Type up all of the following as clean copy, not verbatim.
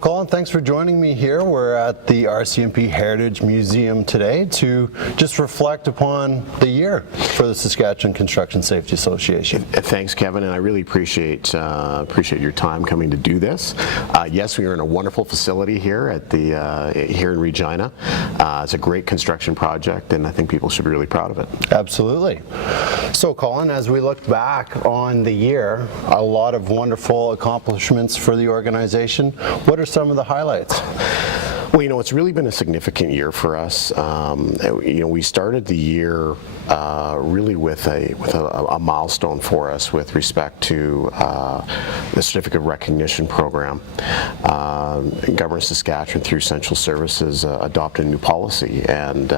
Well, Collin, thanks for joining me here. We're at the RCMP Heritage Museum today to just reflect upon the year for the Saskatchewan Construction Safety Association. Thanks, Kevin, and I really appreciate your time coming to do this. Yes, we are in a wonderful facility here at the here in Regina. It's a great construction project, and I think people should be really proud of it. Absolutely. So, Collin, as we look back on the year, a lot of wonderful accomplishments for the organization. What are some of the highlights? Well, you know, it's really been a significant year for us. You know, we started the year really with a milestone for us with respect to the Certificate of Recognition program. Government of Saskatchewan, through Central Services, adopted a new policy, and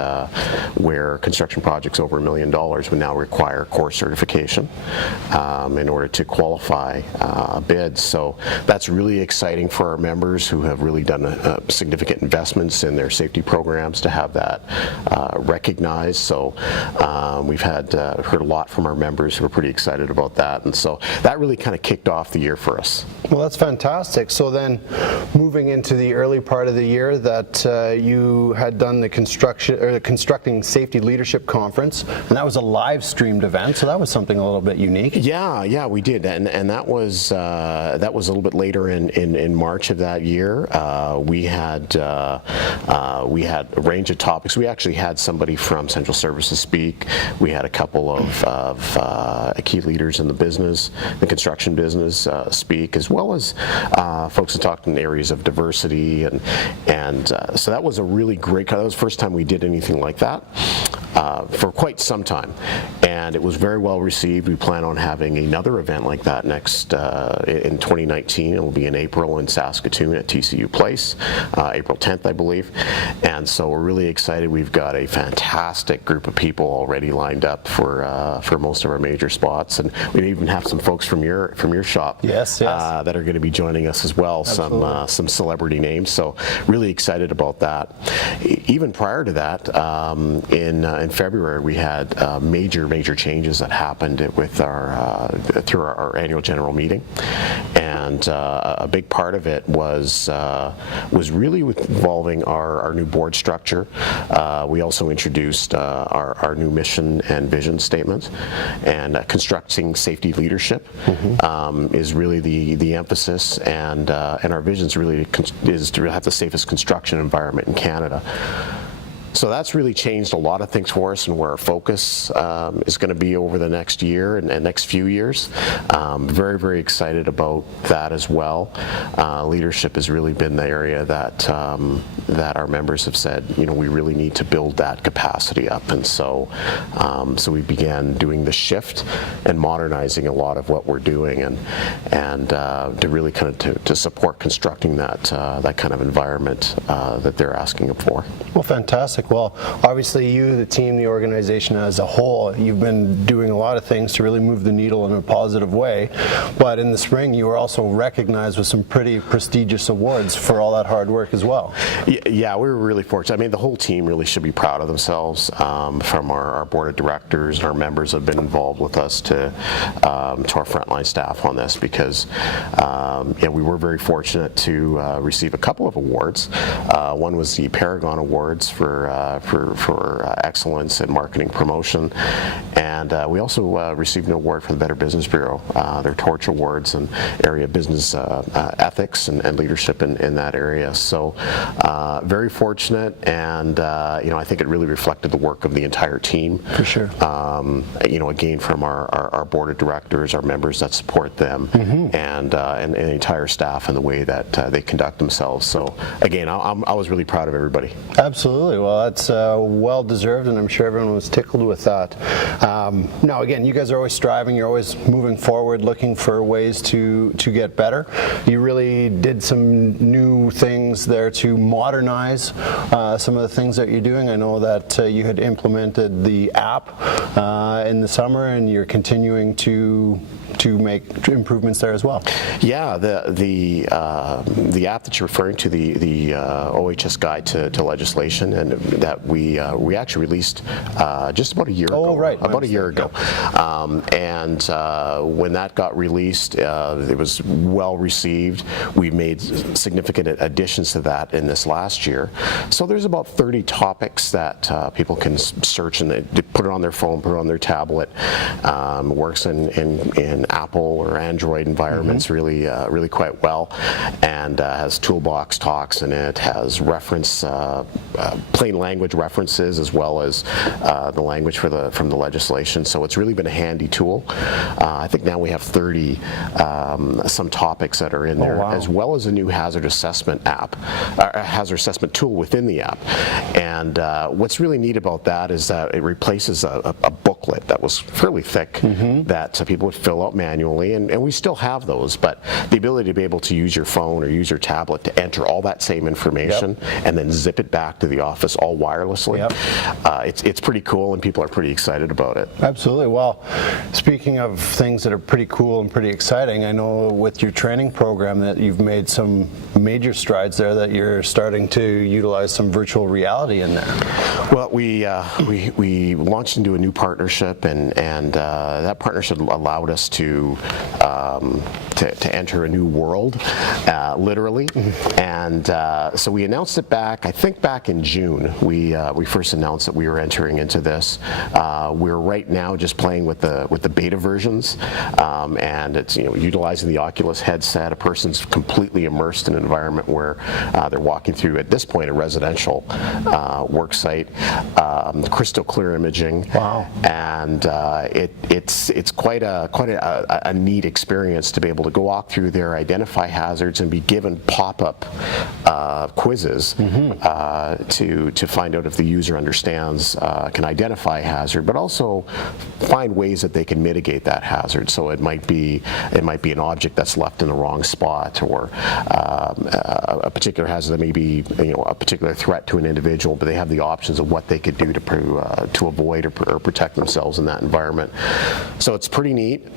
where construction projects over $1 million would now require core certification in order to qualify bids. So that's really exciting for our members who have really done significant investments in their safety programs to have that recognized. So we've heard a lot from our members who are pretty excited about that, and so that really kind of kicked off the year for us. Well, that's fantastic. So then, moving into the early part of the year, that you had done the Constructing Safety Leadership Conference, and that was a live streamed event. So that was something a little bit unique. Yeah, we did, and that was a little bit later in March of that year. We had a range of topics. We actually had somebody from Central Services speak. We had a couple of key leaders in the business, the construction business, speak, as well as folks that talked in areas of diversity, and so that was a really great. That was the first time we did anything like that for quite some time, and it was very well received. We plan on having another event like that next in 2019. It will be in April in Saskatoon at TCU Place, April 10th, I believe, and so we're really excited. We've got a fantastic group of people already lined up for most of our major spots, and we even have some folks from your shop, yes. That are going to be joining us as well. Absolutely. Some celebrity names, so really excited about that. Even prior to that, in February, we had major changes that happened with through our annual general meeting, and a big part of it was really involving our new board structure. We also introduced our new mission and vision statement, and constructing safety leadership is really the emphasis, and our vision is to have the safest construction environment in Canada. So that's really changed a lot of things for us, and where our focus is going to be over the next year and next few years. Very excited about that as well. Leadership has really been the area that our members have said, you know, we really need to build that capacity up, and so we began doing the shift and modernizing a lot of what we're doing, and to really kind of to support constructing that kind of environment that they're asking for. Well, fantastic. Well, obviously you, the team, the organization as a whole, you've been doing a lot of things to really move the needle in a positive way, but in the spring you were also recognized with some pretty prestigious awards for all that hard work as well. Yeah, we were really fortunate. I mean, the whole team really should be proud of themselves, from our board of directors, and our members have been involved with us to our frontline staff on this, because we were very fortunate to receive a couple of awards. One was the Paragon Awards for excellence in marketing promotion, and we also received an award from the Better Business Bureau, their Torch Awards in area of business ethics and leadership in that area. So very fortunate, and you know, I think it really reflected the work of the entire team. For sure. You know, again, from our board of directors, our members that support them, and the entire staff and the way that they conduct themselves. So again, I was really proud of everybody. Absolutely. Well, that's well deserved, and I'm sure everyone was tickled with that. Now, again, you guys are always striving. You're always moving forward, looking for ways to get better. You really did some new things there to modernize some of the things that you're doing. I know that you had implemented the app in the summer, and you're continuing to to make improvements there as well. Yeah, the app that you're referring to, the OHS Guide to Legislation, and that we actually released just about a year ago. Oh, right. About a year ago. And when that got released, it was well received. We made significant additions to that in this last year. So there's about 30 topics that people can search, and they put it on their phone, put it on their tablet. Works in Apple or Android environments really quite well, and has toolbox talks in it, has reference plain language references as well as the language from the legislation. So it's really been a handy tool. I think now we have 30 some topics that are in there, wow. as well as a new hazard assessment app, a hazard assessment tool within the app. And what's really neat about that is that it replaces a booklet that was fairly thick that people would fill out manually, and we still have those, but the ability to be able to use your phone or use your tablet to enter all that same information and then zip it back to the office all wirelessly, it's pretty cool, and people are pretty excited about it. Absolutely. Well, speaking of things that are pretty cool and pretty exciting, I know with your training program that you've made some major strides there, that you're starting to utilize some virtual reality in there. Well, we launched into a new partnership, and that partnership allowed us to enter a new world, literally. And so we announced it back in June. We first announced that we were entering into this. We're right now just playing with the beta versions, and it's utilizing the Oculus headset. A person's completely immersed in an environment where they're walking through, at this point, a residential work site, crystal clear imaging. Wow. And it's quite a neat experience to be able to go walk through there, identify hazards, and be given pop-up quizzes to find out if the user understands, can identify a hazard, but also find ways that they can mitigate that hazard. So it might be an object that's left in the wrong spot, or a particular hazard that may be a particular threat to an individual, but they have the options of what they could do to avoid or protect themselves in that environment. So it's pretty neat.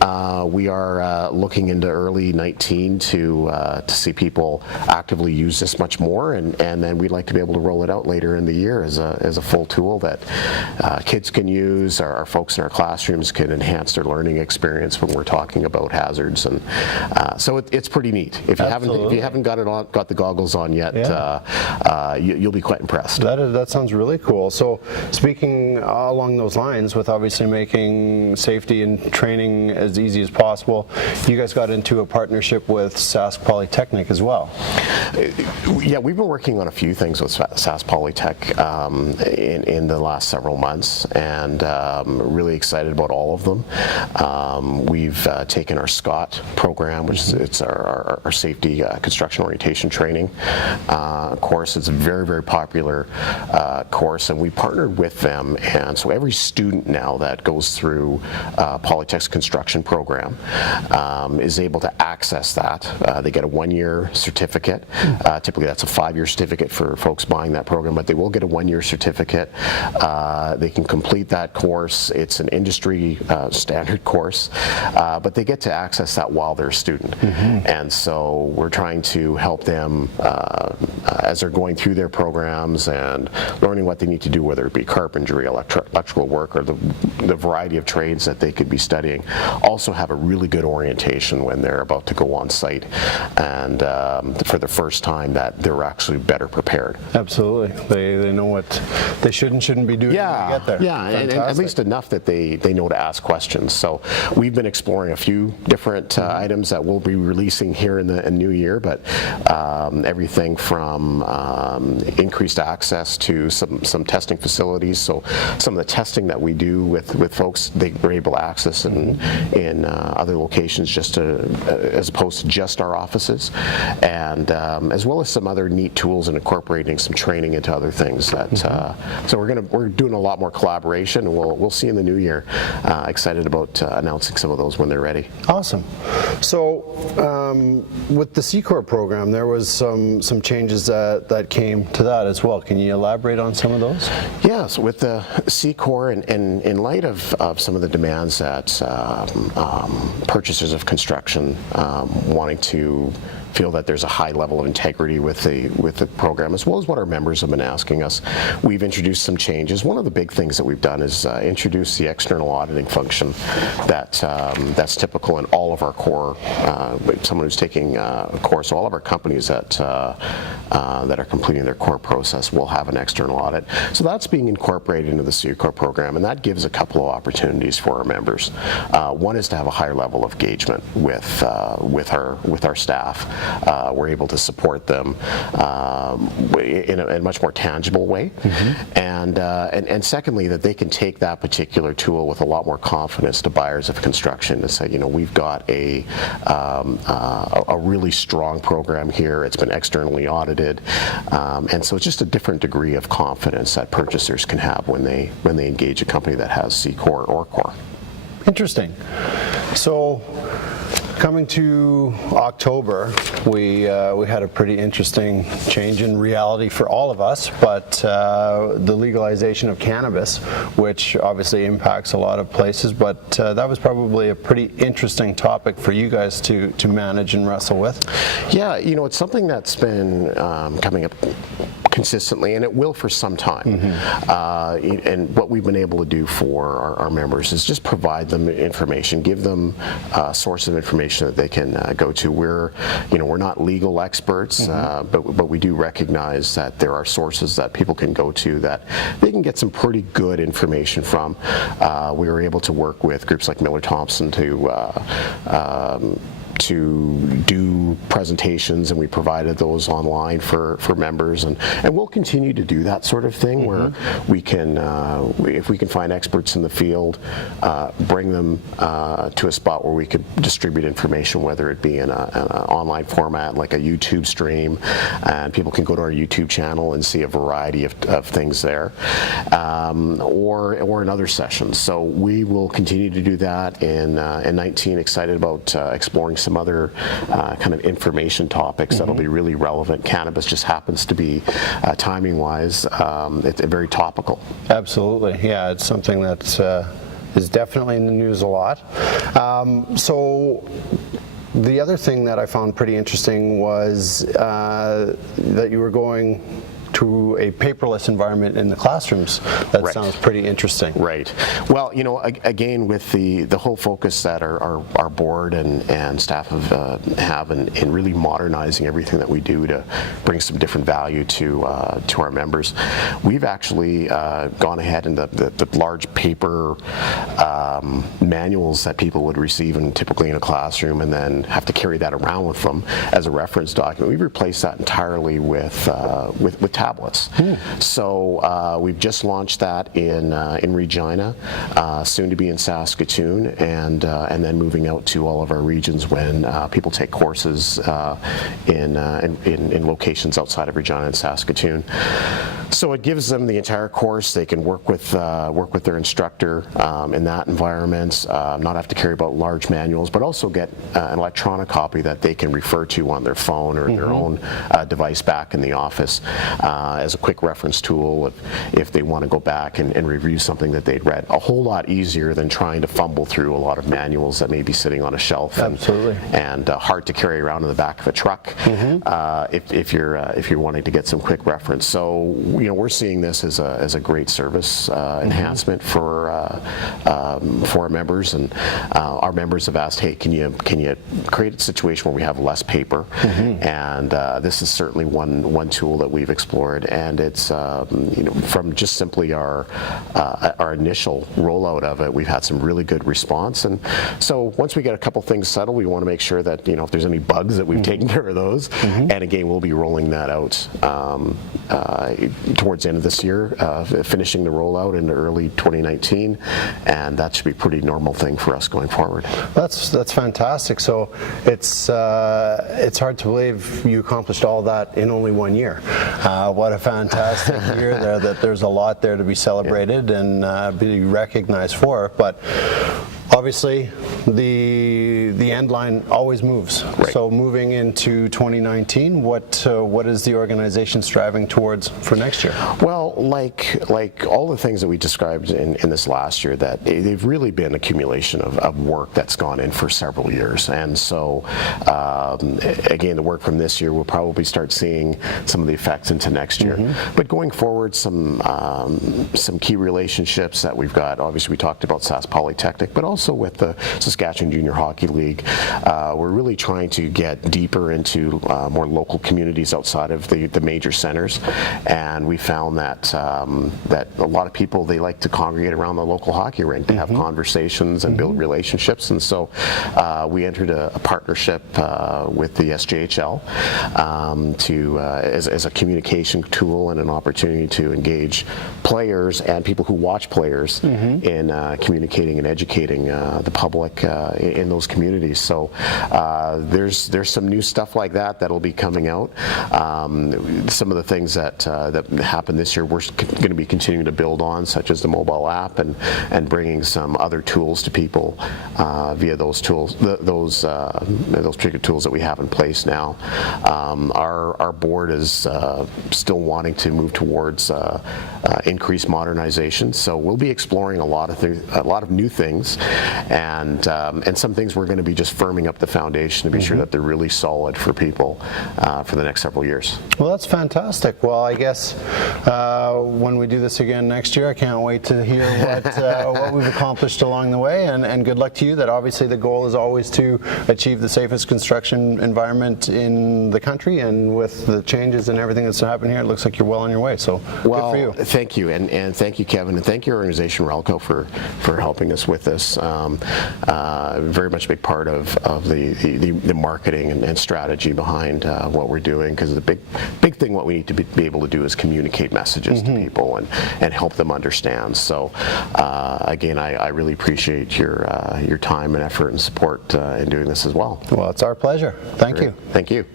We are looking into early 19 to see people actively use this much more, and then we'd like to be able to roll it out later in the year as a full tool that kids can use. Our folks in our classrooms can enhance their learning experience when we're talking about hazards, and so it's pretty neat. If you haven't got the goggles on yet, you'll be quite impressed. That sounds really cool. So speaking along those lines, with obviously making safety and training as easy as possible, you guys got into a partnership with Sask Polytechnic as well. Yeah, we've been working on a few things with Sask Polytech in the last several months, and really excited about all of them. We've taken our SCOT program, which is our safety construction orientation training course. It's a very, very popular course, and we partnered with them, and so every student now that goes through Polytech's construction program is able to access that. They get a one-year certificate. Typically that's a 5-year certificate for folks buying that program, but they will get a 1-year certificate. They can complete that course. It's an industry standard course, but they get to access that while they're a student. And so we're trying to help them as they're going through their programs and learning what they need to do, whether it be carpentry, electrical work, or the variety of trades that they could be studying. Also have a really good orientation when they're about to go on site, and for the first time that they're actually better prepared. Absolutely. They know what they should and shouldn't be doing when they get there. Yeah, and at least enough that they know to ask questions. So we've been exploring a few different items that we'll be releasing here in the new year, but everything from increased access to some testing facilities. So some of the testing that we do with folks, they were able to access in other locations, just as opposed to just our offices, and as well as some other neat tools and incorporating some training into other things. That so we're doing a lot more collaboration, and we'll see in the new year. Excited about announcing some of those when they're ready. Awesome. So with the C-Corps program, there was some changes that came to that as well. Can you elaborate on some of those? Yeah, so with the C-Corps, and in light of some of the demands that purchasers of construction wanting to feel that there's a high level of integrity with the program, as well as what our members have been asking us. We've introduced some changes. One of the big things that we've done is introduce the external auditing function that's typical in all of our core. Someone who's taking a course, all of our companies that are completing their core process will have an external audit. So that's being incorporated into the CUCOR program, and that gives a couple of opportunities for our members. One is to have a higher level of engagement with our staff. We're able to support them in a much more tangible way, and secondly, that they can take that particular tool with a lot more confidence to buyers of construction to say, we've got a really strong program here. It's been externally audited, and so it's just a different degree of confidence that purchasers can have when they engage a company that has C-Core or Core. Interesting. So, coming to October, we had a pretty interesting change in reality for all of us, but the legalization of cannabis, which obviously impacts a lot of places, but that was probably a pretty interesting topic for you guys to manage and wrestle with. Yeah, it's something that's been coming up consistently, and it will for some time. And what we've been able to do for our members is just provide them information, give them a source of information that they can go to. We're not legal experts, but we do recognize that there are sources that people can go to that they can get some pretty good information from. We were able to work with groups like Miller Thompson to do presentations, and we provided those online for members, and we'll continue to do that sort of thing where we can, if we can find experts in the field, bring them to a spot where we could distribute information, whether it be in an online format like a YouTube stream, and people can go to our YouTube channel and see a variety of things there, or in other sessions. So we will continue to do that in 19. Excited about exploring some other kind of information topics that'll be really relevant. Cannabis just happens to be, timing-wise, it's very topical. Absolutely, yeah, it's something that is definitely in the news a lot. So the other thing that I found pretty interesting was that you were going to a paperless environment in the classrooms. That sounds pretty interesting. Right. Well, again, with the whole focus that our board and staff have in really modernizing everything that we do to bring some different value to our members, we've actually gone ahead and the large paper manuals that people would receive typically in a classroom and then have to carry that around with them as a reference document. We've replaced that entirely with tablets. So we've just launched that in Regina, soon to be in Saskatoon, and then moving out to all of our regions when people take courses in locations outside of Regina and Saskatoon. So it gives them the entire course. They can work with their instructor in that environment, not have to carry about large manuals, but also get an electronic copy that they can refer to on their phone or their own device back in the office as a quick reference tool if they want to go back and review something that they'd read. A whole lot easier than trying to fumble through a lot of manuals that may be sitting on a shelf and hard to carry around in the back of a truck if you're wanting to get some quick reference. So we're seeing this as a great service enhancement for our members, and our members have asked, hey, can you create a situation where we have less paper? And this is certainly one tool that we've explored, and it's from just simply our initial rollout of it, we've had some really good response. And so once we get a couple things settled, we want to make sure that if there's any bugs that we've taken care of those. And again, we'll be rolling that out towards the end of this year, finishing the rollout in early 2019, and that should be a pretty normal thing for us going forward. That's fantastic. So it's hard to believe you accomplished all that in only 1 year. What a fantastic year there, that there's a lot there to be celebrated and be recognized for. But Obviously, the end line always moves. Right. So moving into 2019, what is the organization striving towards for next year? Well, like all the things that we described in this last year, that they've really been an accumulation of work that's gone in for several years. And so, again, the work from this year, we'll probably start seeing some of the effects into next year. But going forward, some key relationships that we've got. Obviously, we talked about Sask Polytechnic, but also with the Saskatchewan Junior Hockey League. We're really trying to get deeper into more local communities outside of the major centers, and we found that that a lot of people, they like to congregate around the local hockey rink to have conversations and build relationships. And so we entered a partnership with the SJHL as a communication tool and an opportunity to engage players and people who watch players in communicating and educating the public in those communities. So there's some new stuff like that'll be coming out. Some of the things that happened this year, we're going to be continuing to build on, such as the mobile app and bringing some other tools to people via those tools, those particular tools that we have in place now. Our board is still wanting to move towards increased modernization, so we'll be exploring a lot of new things, and some things we're going to be just firming up the foundation to be sure that they're really solid for people for the next several years. Well, that's fantastic. Well, I guess when we do this again next year, I can't wait to hear what we've accomplished along the way, and good luck to you. That obviously the goal is always to achieve the safest construction environment in the country, and with the changes and everything that's happened here, it looks like you're well on your way. So good for you. Thank you, and thank you, Kevin, and thank your organization, Rawlco, for helping us with this. Very much a big part of the marketing and strategy behind what we're doing, because the big thing what we need to be able to do is communicate messages to people and help them understand. So again, I really appreciate your time and effort and support in doing this as well. Well, it's our pleasure. Thank you. Thank you.